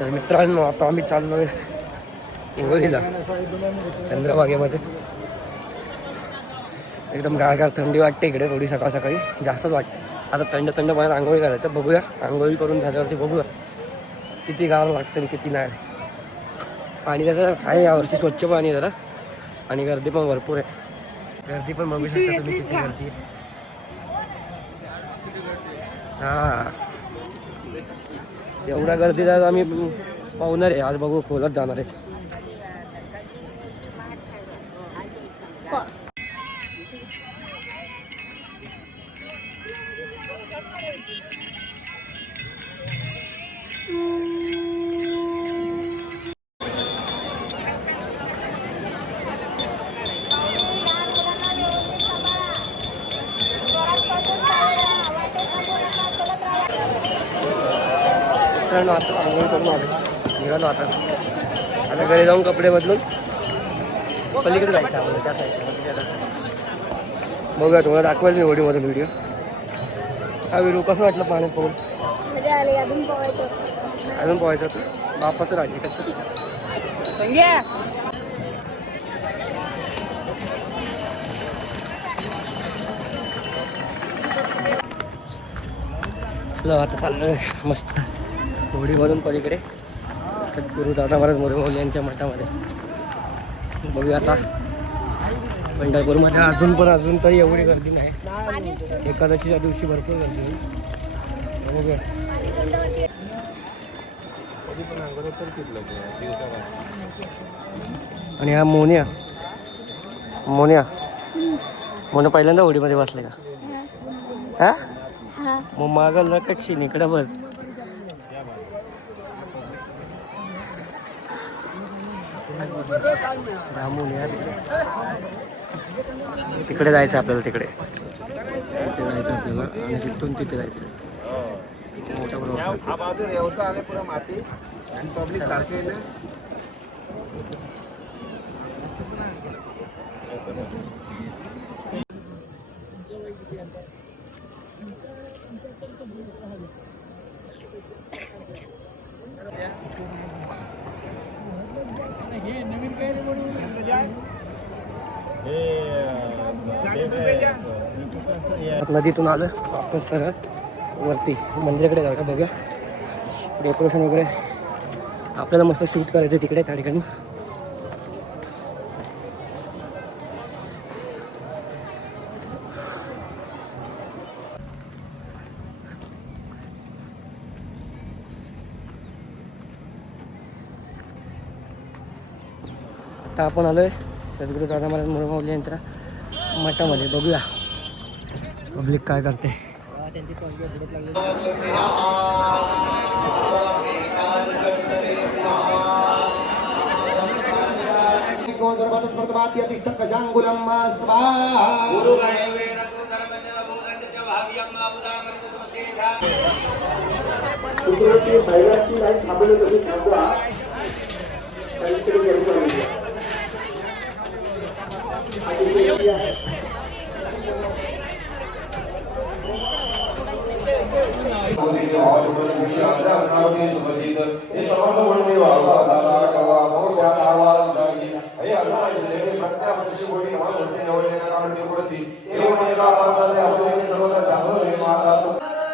तर मित्रांनो आता आम्ही चाललोय उगरीला चंद्रभागेमध्ये. एकदम गारगार थंडी वाटते इकडे थोडी सकाळ सकाळी जास्तच वाटते. आता थंड थंड पाण्यात आंघोळी करायचं बघूया. आंघोळी करून झाल्यावरती बघूया. किती गार लागतं आणि किती नाही. पाणी कसं आहे यावर्षी स्वच्छ पाणी आहे जरा. आणि गर्दी पण भरपूर आहे. गर्दी पण बघू शकता तुम्ही किती गर्दी हां. एवढ्या गर्दीला आम्ही पाहुणार आहे. आज बघू खोलत जाणार आहे. मित्रांनो आता. आंघोळ करून आलो निघालो आता. आता घरी जाऊन कपडे बदलून पलीकडे जायचं आपल्याला त्या साईडला बघूया तुम्हाला दाखवेल मी व्हिडिओमधून व्हिडिओ हा व्हिडिओ कसं वाटलं पाण्यात पाहून अजून पोहायचं होतं. बापाचं राजे कसं चला आता चाललोय. मस्त. होडी भरून पलीकडे. सद्गुरू दादा महाराज मोरेमाऊली यांच्या मठामध्ये. बघूया आता. पंढरपूरमध्ये अजून पण अजून तरी एवढी गर्दी नाही. एकादशीच्या दिवशी भरपूर गर्दी होईल बघूया आणि हा मोन्या. मोन्या. मोन्या पहिल्यांदा होडीमध्ये बसले का? हा. मग मागं लकटशीन इकडं बस. रामून या तिकडे. तिकडे जायचं आपल्याला तिकडे. तिथे जायचं आपल्याला आणि तिथून तिथे जायचं. मोठा. हा पुढे माती. आणि पब्लिक सारखे आहे ना नदीतून आलं वापस सरळ वरती मंदिराकडे जाऊ का बघा डेकोरेशन वगैरे आपल्याला मस्त शूट करायचं तिकडे त्या ठिकाणी. आता आपण आलोय सद्गुरू दादा महाराज मुरमावली यांच्या मठामध्ये. बघूया. पब्लिक काय करते स्वाहा लाईन थांबवली थांबवा ಕೋಟಿಗೆ ಆಶುಗಳಿಗೆ ಅರ್ಜನಾವತಿ ಸುಮತಿಗ ಈ ಸಮರ್ಥ ಗುಣಿ ವಾಗವ ಮೌರ್ಯ ಆವಾದಾಗಿ ಅಯ್ಯ ಅರ್ಜನಾಶಿ ದೇವಿ ಪ್ರಜ್ಞಾ ಪ್ರತಿಷ್ಠೆ ಕೋಟಿ ಅವಳ ಹೊರಟಿನ ಅವಳಿನ ಕಾರಣ ಕೊಡುತ್ತಿ ದೇವನಿಗೆ ಸರ್ವದ ಜಾಗೃತಿ ಮಾತಾಡುತ್ತಾರೆ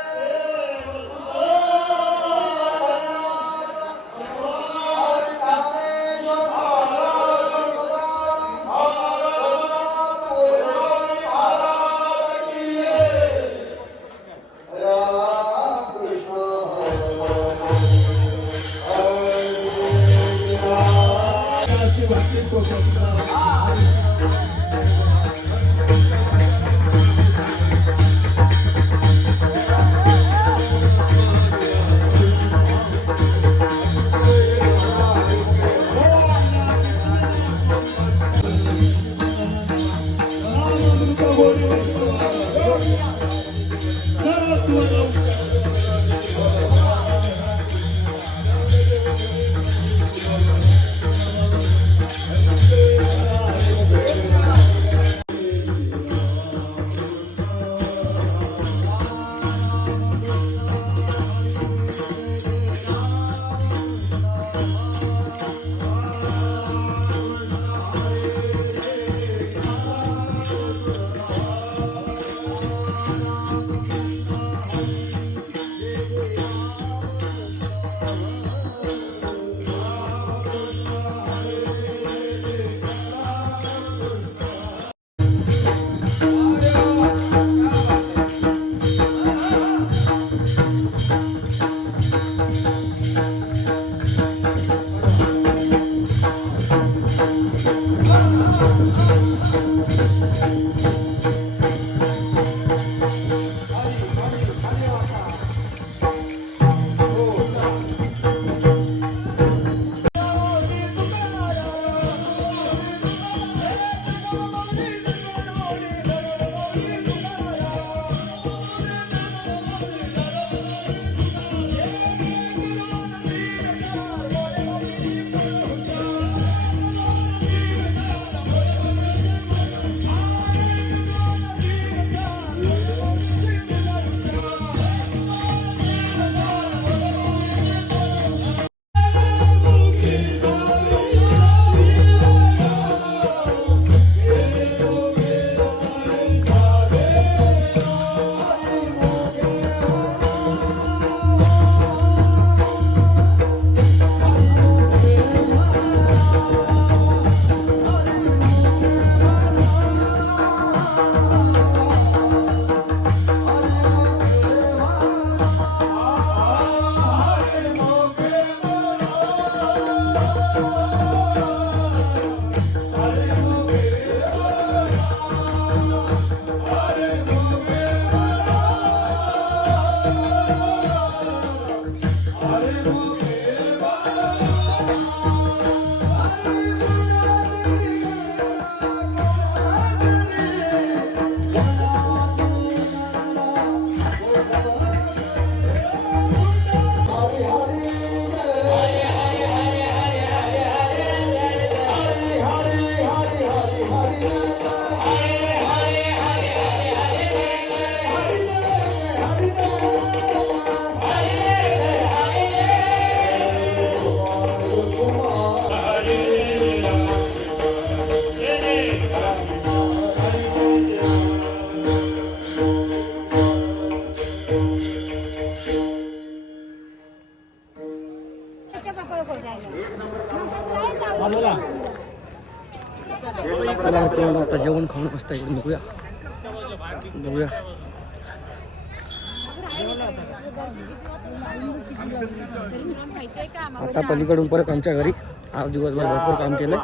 पलीकडून परत आमच्या घरी. आज दिवसभर भरपूर काम केलं.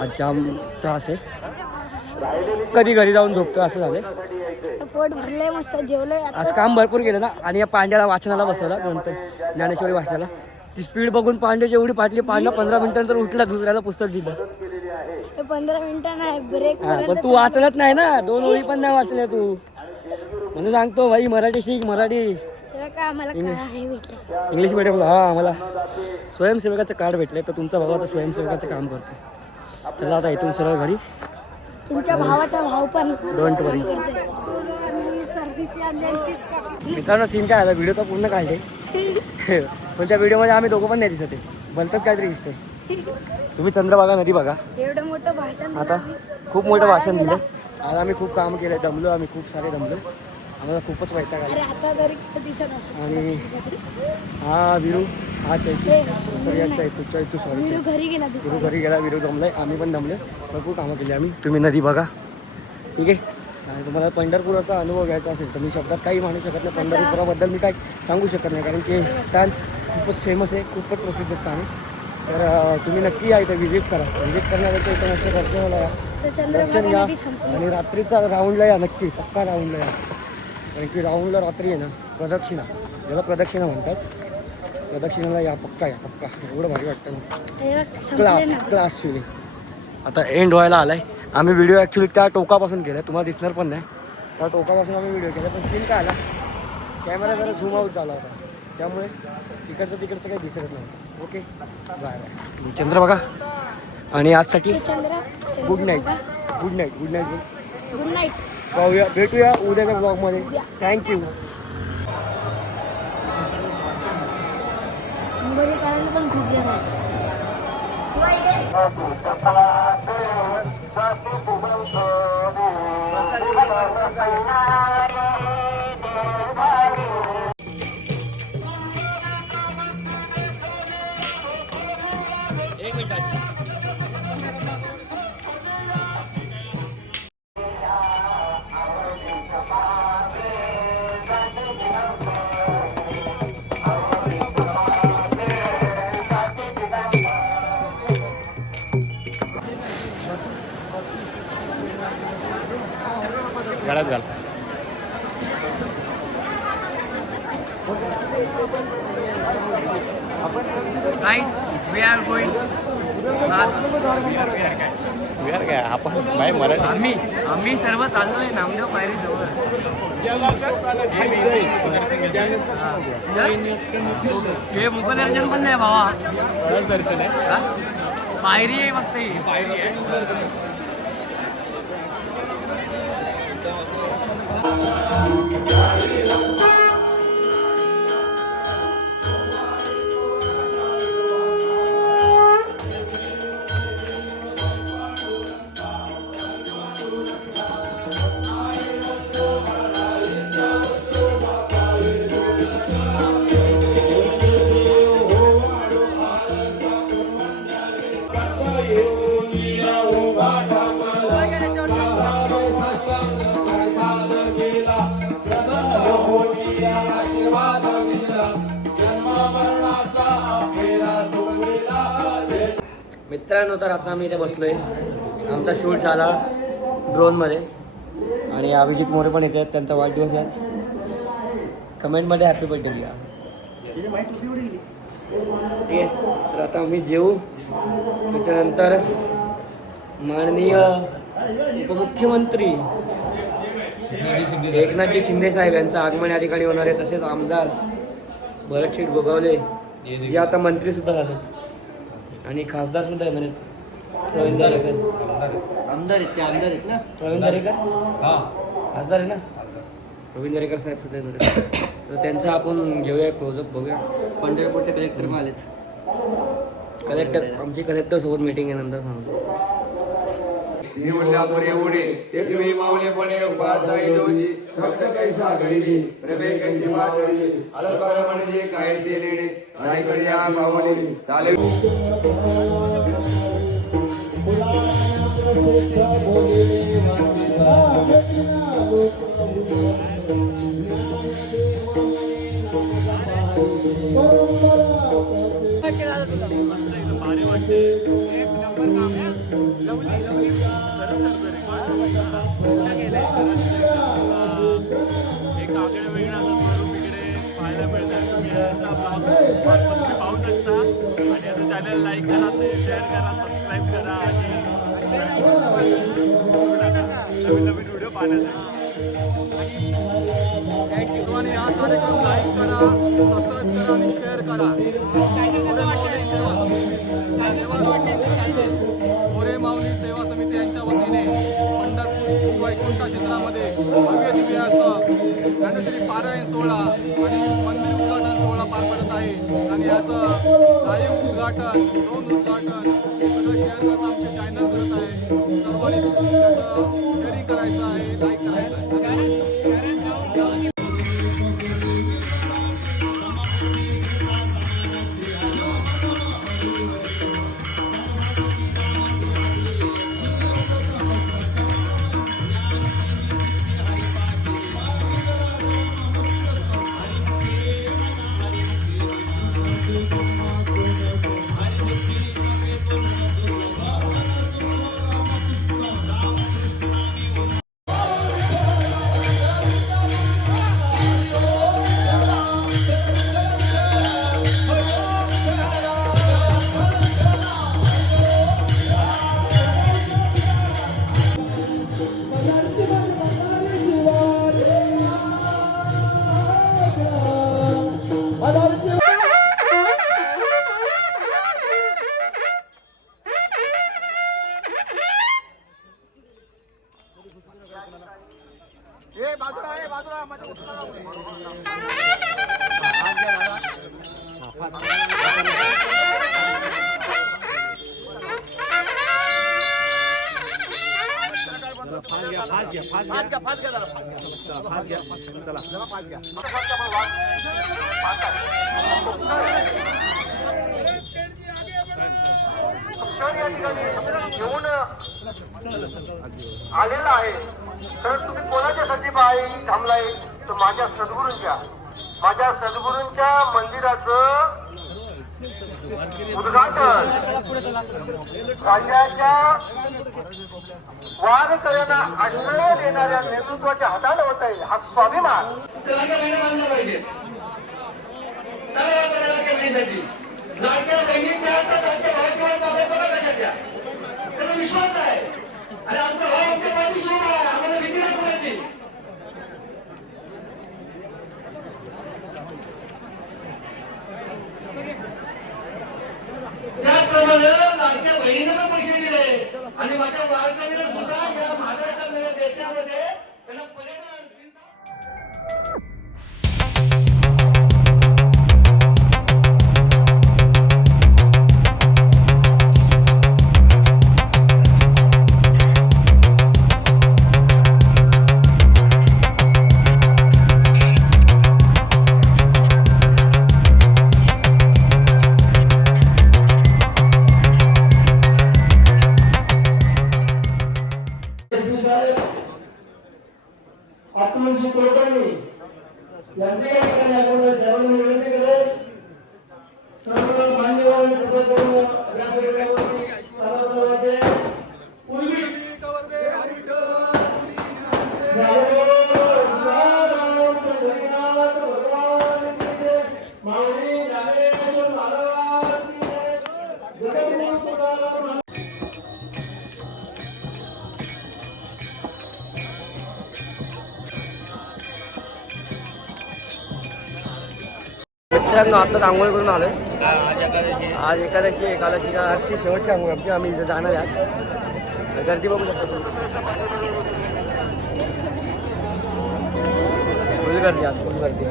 आज जाम त्रास आहे. कधी घरी जाऊन झोपतो असं झालंय. पोट भरलंय मस्त जेवलोय. आज काम भरपूर केलं ना. आणि या पांड्याला वाचनाला बसवला ग्रंथ ज्ञानेश्वरी वाचनाला. ती स्पीड बघून पांड्याची एवढी पाटली पांडा पंधरा मिनिटांनंतर उठला दुसऱ्याला पुस्तक दिलं. पंधरा मिनिटं नाही ब्रेक पण तू वाचलत नाही ना. दोन ओळी पण नाही वाचल्या तू. म्हणून सांगतो भाई मराठी शिक मराठी. आम्हाला भेटलं? इंग्लिश मिडियमला हा आम्हाला स्वयंसेवकाचं कार्ड भेटलंय तर तुमचा भाऊ आता स्वयंसेवकाचं काम करतो चला आता इथून सरळ घरी. तुमच्या भावाचा भाव पण डोंट वरी मित्रांनो सीन काय आता व्हिडिओ तर पूर्ण काढले. पण त्या व्हिडिओमध्ये आम्ही दोघं पण नाही दिसत आहे. भलतंच काहीतरी दिसतंय. तुम्ही चंद्रभागा नदी बघा. एवढं मोठं भाषण आता खूप मोठं भाषण दिलं. आज आम्ही खूप काम केलं दमलो आम्ही खूप सारे दमलो. आम्हाला खूपच वैताग आला. अरे आता तरी दिसत असत आणि हा विरू. हा चैतू. चैतू चैतू सॉरी विरू घरी गेला तू विरू घरी गेला विरू जमलाय. आम्ही पण जमले भरपूर कामं केली आम्ही. तुम्ही नदी बघा. ठीक आहे? आणि तुम्हाला पंढरपुराचा अनुभव घ्यायचा असेल तर मी शब्दात काही मानू शकत नाही. पंढरपुराबद्दल मी काही सांगू शकत नाही कारण की हे स्थान खूपच फेमस आहे खूपच प्रसिद्ध स्थान आहे. तर तुम्ही नक्की या इथं व्हिजिट करा. व्हिजिट करण्यापेक्षा इथं नक्की दर्शनाला या दर्शन संपली आणि रात्रीचा राऊंडला या नक्की. पक्का राऊंडला या. कारण की राऊंडला रात्री आहे ना प्रदक्षिणा ज्याला प्रदक्षिणा म्हणतात. प्रदक्षिणाला या पक्का या पक्का. एवढं भारी वाटतं क्लास क्लास फिलिंग आता एंड व्हायला आलाय. आम्ही व्हिडिओ ॲक्च्युली त्या टोकापासून केला तुम्हाला दिसणार पण नाही. त्या टोकापासून आम्ही व्हिडिओ केला पण सीन काय आला? कॅमेरा जरा झूम आऊट झाला होता. त्यामुळे तिकडचं तिकडचं काही दिसत नव्हतं ओके बाय बाय चंद्र बघा. आणि आजसाठी चंद्र. Good night good night good night good night पाहूया भेटूया उद्याच्या ब्लॉगमध्ये थँक्यू पण खूप जण आहेत. Guys, we are going. काय आपण बाय मराठी. आम्ही आम्ही सर्व चाललोय नामदेव पायरी जवळ हे मुखदर्शन पण नाही भावा. दर्शन आहे हा? पायरी आहे फक्त ही. पायरी आहे. मित्रांनो तर आता आम्ही इथे आहे आमचा शूट झाला ड्रोनमध्ये. आणि अभिजित मोरे पण येते आहेत त्यांचा वाढदिवस आहे कमेंटमध्ये हॅपी बर्थडे लिहा. ठीक आहे तर आता आम्ही जेऊ. त्याच्यानंतर माननीय उपमुख्यमंत्री एकनाथजी शिंदे साहेब यांचं आगमन या ठिकाणी होणार आहे. तसेच आमदार भरतशेठ गोगावले या आता मंत्रीसुद्धा झाले. आणि खासदार सुद्धा येणार आहेत प्रवीण दरेकर. आमदार आहेत ते आमदार आहेत ना? प्रवीण दरेकर? खासदार आहे ना? प्रवीण दरेकर साहेब सुद्धा येणार आहेत तर त्यांचा आपण घेऊया क्लोजअप बघूया. पंढरपूरचे कलेक्टर पण आलेत. कलेक्टर आमची कलेक्टर सोबत मीटिंग आहे नंतर सांगतो. निवडल्यापुरे उडे एकवी माऊलीपणे उपासाई दोजी शब्द कैसा घडीली प्रभे कैसी बात घडली अलंकार म्हणजे काय ते नेणे. नाही करिया पावली चाले एक आगळं वेगळं असं स्वरूप इकडे पाहायला मिळतं तुम्ही आणि आता चॅनल लाईक करा शेअर करा सबस्क्राईब करा आणि नवीन नवीन व्हिडिओ पाहण्यासाठी. आणि हा करून लाईक करा सबस्क्राईब करा आणि शेअर करा. मोरे माऊली सेवा समिती यांच्या वतीने पंढरपूर वैकुंठ क्षेत्रामध्ये भव्य दिव्य असं ज्ञानेश्वरी पारायण सोहळा आणि मंदिर सोहळा पार पडत आहे. आणि याचं लाईव्ह उद्घाटन दोन उद्घाटन हे सगळं शेअर करणं आमचे चॅनल करत आहे. सर्वांनी त्याचं शेअरिंग करायचं आहे लाईक करायचं आहे. या ठिकाणी घेऊन आलेला आहे. तर तुम्ही कोणाच्यासाठी बाई थांबलाय? तर माझ्या सद्गुरूंच्या. माझ्या सद्गुरूंच्या मंदिराचं उद्घाटन. राज्याच्या वारकऱ्यांना आश्रय देणाऱ्या नेतृत्वाच्या हाताने होत आहे हा स्वाभिमान. लाडक्या बहिणीच्या त्यांना विश्वास आहे. आणि आमचा भाव आमच्या पाठीशी उभा आहे आम्हाला भीती नाही कोणाची त्याचप्रमाणे लाडक्या बहिणीने पण पैसे दिले. आणि माझ्या बाळकांना सुद्धा या महाराष्ट्र देशामध्ये त्यांना मित्रांनो आत्ताच आंघोळ करून आलोय. आज एकादशी. एकादशी का आजची शेवटची आंघोळ आमची आम्ही इथे जाणार आहे आज. गर्दी बघू शकता तुम्ही. फुल गर्दी आज फुल गर्दी.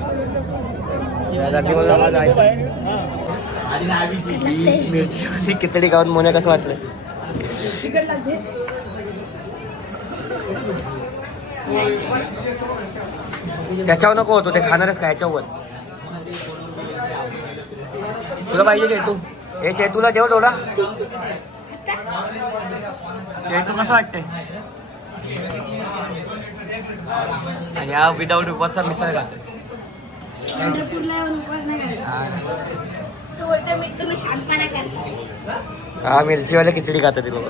गर्दीमध्ये आम्हाला जायचं मिरची आणि खिचडी खाऊन मोने कसं वाटलं? त्याच्यावर नको होतो ते खाणारच का ह्याच्यावर तुला पाहिजे चेतू? हे चेतूला ठेव थोडा. चेतू कसं वाटतंय? आणि हा विदाऊट उपवासचा मिसळ का पंढरपूरला येऊन उपवास नाही करायचा. तो बोलतो मी तुम्ही शांतपणा करता. हा मिरचीवाले खिचडी खातात ते लोक.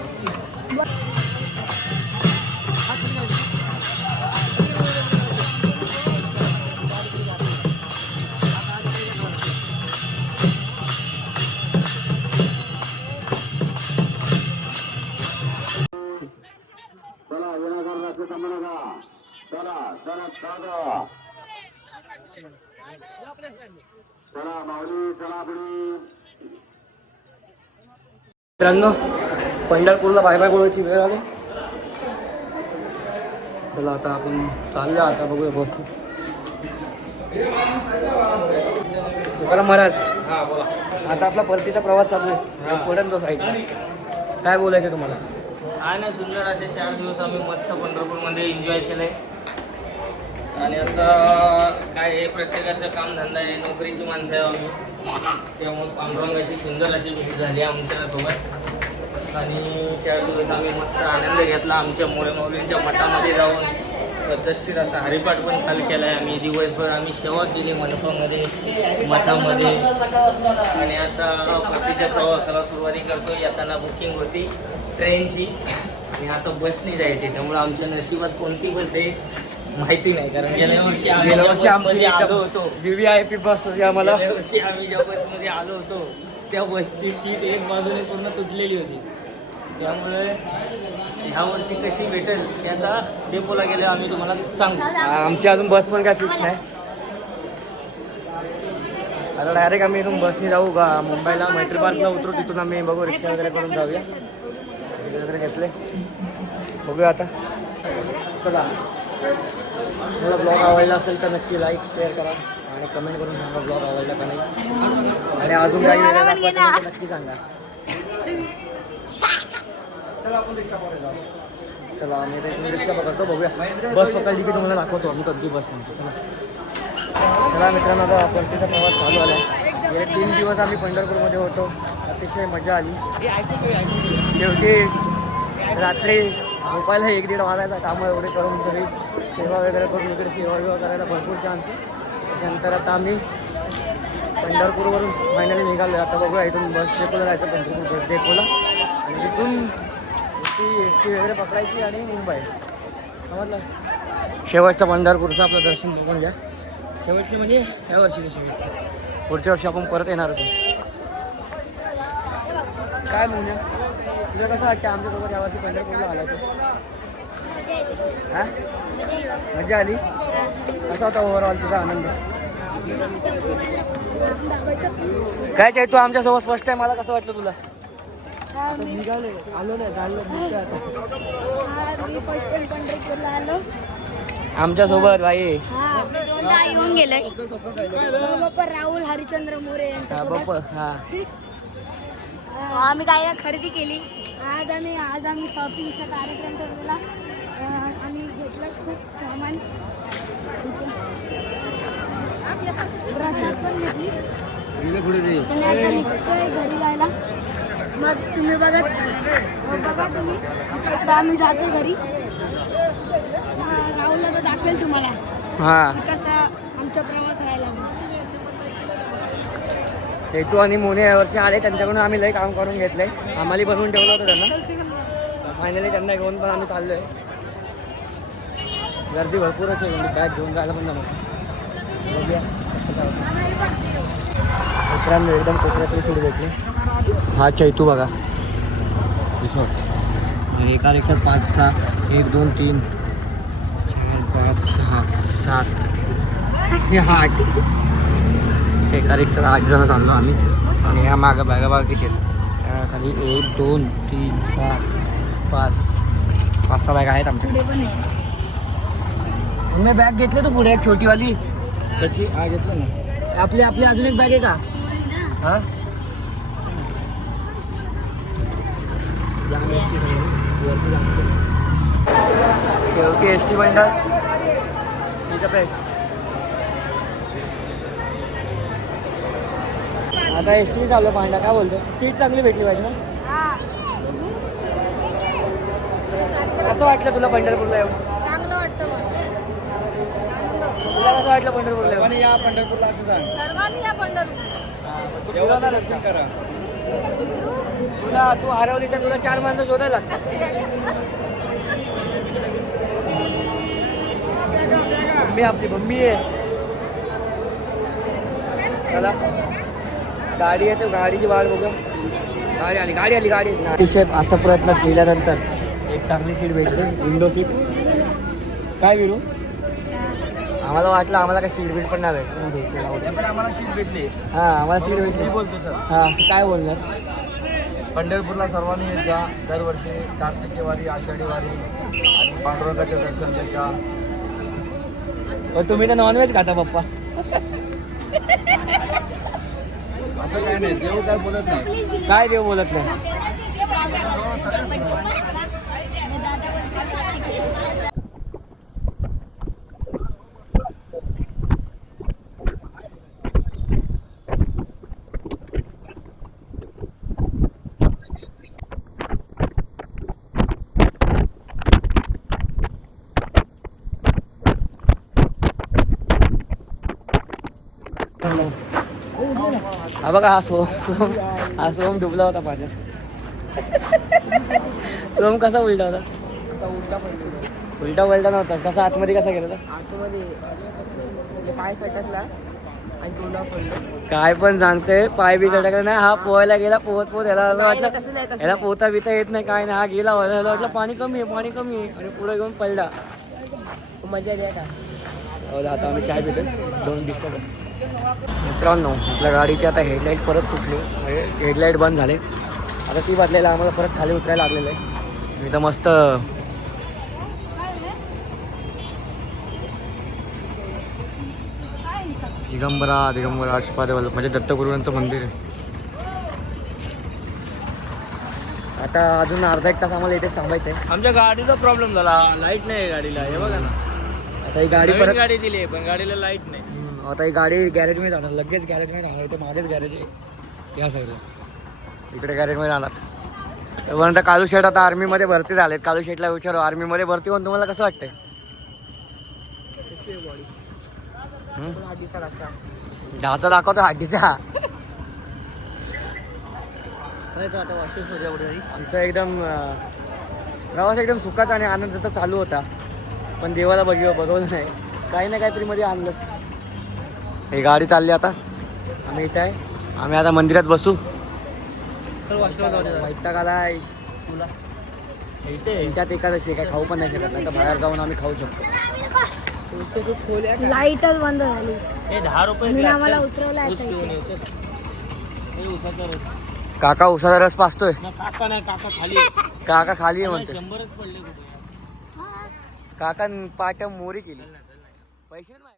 मित्रांनो पंढरपूरला बाय बाय बोलायची वेळ आली. चला आता आपण चाललो आता बघूया बसतो तुकाराम महाराज आता आपला परतीचा प्रवास चालू आहे. पडन तो साईडला. काय बोलायचं तुम्हाला? काय नाही सुंदर असे चार दिवस आम्ही मस्त पंढरपूरमध्ये एन्जॉय केलंय. आणि आता काय हे प्रत्येकाचं कामधंदा आहे नोकरीची माणसं आहे आम्ही त्यामुळे पांडुरंगाची सुंदर अशी भेट झाली आमच्यासोबत. आणि चार दिवस आम्ही मस्त आनंद घेतला आमच्या मोळे माऊलींच्या मठामध्ये जाऊन. पद्धतशीर असा हरिपाठ पण काल केला आहे आम्ही. दिवसभर आम्ही सेवा केली मनपामध्ये मठामध्ये. आणि आता परतीच्या प्रवासाला सुरुवाती करतो. येताना बुकिंग होती ट्रेनची आणि आता बसनी जायची त्यामुळे आमच्या नशिबात कोणती बस आहे माहिती नाही कारण गेल्या वर्षी आम्ही गेल्या वर्षी आमची आलो होतो. V V I P bus होती आम्हाला. गेल्या वर्षी आम्ही ज्या बसमध्ये आलो होतो त्या बसची सीट एक बाजूने पूर्ण तुटलेली होती. त्यामुळे ह्या वर्षी कशी भेटेल ते आता डेपोला गेले आम्ही तुम्हाला सांगू. आमची अजून बस पण काय फिक्स नाही. आता डायरेक्ट आम्ही इथून बसने जाऊ का? मुंबईला मैत्री पार्कला उतरू तिथून आम्ही बघू रिक्षा वगैरे करून जाऊया. रिक्षा वगैरे घेतले. बघूया आता. चला. मला ब्लॉग आवडला असेल तर नक्की लाईक शेअर करा आणि कमेंट करून सांगा ब्लॉग आवडला का नाही. आणि अजून काही नक्की सांगा. चला आम्ही रिक्षा पकडतो बघूया. बस पकडली की तुम्हाला दाखवतो आम्ही कधी बस म्हणतो चला. चला मित्रांनो आता परतीचा प्रवास चालू आला आहे गेले तीन दिवस आम्ही पंढरपूरमध्ये होतो. अतिशय मजा आली. शेवटी रात्री भोपाळला एक दीड वाजायचा कामं एवढे करून तरी सेवा वगैरे करून इकडे सेवा विवा करायला भरपूर चान्स त्याच्यानंतर आता आम्ही पंढरपूरवरून फायनली निघालो आता बघूया इथून बस डेपोला जायचं पंढरपूर बस डेपोला आणि तिथून एस टी एस टी वगैरे पकडायची आणि मुंबई. समजलं? शेवटच्या पंढरपूरचं आपलं दर्शन बघून घ्या. शेवटचे म्हणजे या वर्षी शेवटचं. पुढच्या वर्षी आपण परत येणारच आहे. काय म्हणूया? तुझं कसं वाटतं आमच्यासोबत यावर्षी पंढरपूरला आला तू. मजा हां? आली? कसा होता ओव्हरऑल तुझा आनंद? काय चाय तू आमच्यासोबत फर्स्ट टाइम आला कसं वाटलं तुला? हा मी निघाले. आलो नाही झालं हा मी फर्स्ट टाइम पंढरपूरला आलो. आमच्यासोबत भाई हा. येऊन गेलोय. बाप्पा राहुल हरिचंद्र मोरे हा आम्ही काय खरेदी केली. आज आम्ही आज आम्ही शॉपिंगचा कार्यक्रम ठेवलेला आम्ही घेतलं खूप सामान. पण घेतली घरी जायला मग तुम्ही मग बघा तुम्ही. एकदा आम्ही जातोय घरी. अं, राहुलला तो दाखवेल तुम्हाला. हा. कसा आमचा प्रवास राहिला चैतू आणि मोने यावरती आले त्यांच्याकडून आम्ही लई काम करून घेतलंय. आम्हाला बनवून ठेवलं होतं त्यांना. फायनली त्यांना घेऊन पण आम्ही चाललोय. गर्दी भरपूरच आहे म्हणजे काय घेऊन जायला पण जमत बघूया कसं मित्रांनो एकदम कोपऱ्यातरी सोडू भेटले. हा चैतू बघा. एका रिक्षात पाच सहा एक दोन तीन चार पाच सहा सात. आठ. एका रिक्षात आठ जण चाललो आम्ही. आणि ह्या मागं बॅगा बाग किती खाली एक दोन तीन चार पाच पाच सहा बॅग आहेत आमच्याकडे. मी बॅग घेतली तू पुढे एक छोटीवाली. त्याची हा घेतलं ना. आपली आपली अजून एक बॅग आहे का? हा? शेवटी एस टी मंडळ बेस्ट आता एस टी चालू पांडा काय बोलतो सीट चांगली भेटली पाहिजे ना कसं वाटलं तुला पंढरपूरला येऊन चांगलं वाटतं तुला कसं वाटलं पंढरपूरला येऊन आणि या पंढरपूरला असं सर्वांनी या पंढरपूर? करा तुला तू हरवली तर तुला चार माणसं शोधायला लागतात मम्मी आपली मम्मी आहे चला गाडी येते गाडीची वाट बघू गाडी आली गाडी आली गाडी. अतिशय आता प्रयत्न केल्यानंतर एक चांगली सीट भेटली विंडो सीट. काय विरू आम्हाला वाटलं आम्हाला काय सीट बीट पण नाही भेटली. आम्हाला शीट भेटली. हा आम्हाला सीट भेटली. बोलतो सर. हा काय बोलणार? पंढरपूरला सर्वांनी येत जा दरवर्षी कार्तिकी वारी आषाढी वारी आणि पांडुरंगाचं दर्शन घेत जा तुम्ही तर नॉनव्हेज खाता पप्पा. असं काय नाही देव काय बोलत नाही. काय देव बोलत नाही? हा बघा हा सोम सोम हा सोम डुबला होता पाण्यात. सोम कसा उलटा होता? असा उलटा पडलेला उलटा नव्हता. कसा आतमध्ये कसा गेला? आतमध्ये. पाय सटकला आणि तोंडा पडलं. काय पण सांगते पाय बी चटकला नाही हा पोहायला गेला पोहत पोहत याला वाटलं. याला. पोहता बिता येत नाही काय नाही हा गेला याला वाटलं पाणी कमी आहे पाणी कमी आहे. आणि पुढे घेऊन पडला. मजा आली आता. आता आम्ही चाय पितो दोन डिस्टर्ब मित्रांनो आपल्या गाडीची आता हेडलाईट परत तुटली. म्हणजे हेडलाईट बंद झाले. आता ती बदलायला आम्हाला परत खाली उतरायला लागलेलं आहे. इथं मस्त दिगंबरा दिगंबरा अशपादेवल म्हणजे दत्तगुरूंचं मंदिर. आहे आता अजून अर्धा एक तास आम्हाला इथेच थांबायचं आहे. आमच्या गाडीचा प्रॉब्लेम झाला. लाइट नाही गाडीला. हे बघा ना. आता ही गाडी परत गाडी दिली पण गाडीला लाइट नाही. आता ही गाडी गॅरेजमध्ये जाणार लगेच गॅरेजमध्ये जाणार इथे मागेच गॅरेज आहे. या साईडला इकडे गॅरेजमध्ये जाणार. तर कालू शेठ आता आर्मीमध्ये भरती झालेत. कालू शेठला विचारू आर्मीमध्ये भरती होऊन तुम्हाला कसं वाटतंय? ढाचा दाखवतो हाडीचा आमचा एकदम प्रवास एकदम सुखाचा आणि आनंदाचा चालू होता. पण देवाला बघ बघवलं नाही. काही ना काहीतरी मध्ये आणलं ही गाडी चालली आता. आम्ही इथं आहे. आम्ही आता मंदिरात बसू. चल तुला. त्यात एकादशी काय खाऊ पण नाही शकत नाही तर बाहेर जाऊन आम्ही खाऊ शकतो. लाईटच बंद झाली. दहा रुपये आम्हाला. उतरवलं काका उसाचा रस पाचतोय काका नाही काका खाली आहे. काका खाली आहे म्हणते शंभरच पडले काका पाट मोरी केली. पैसे नाही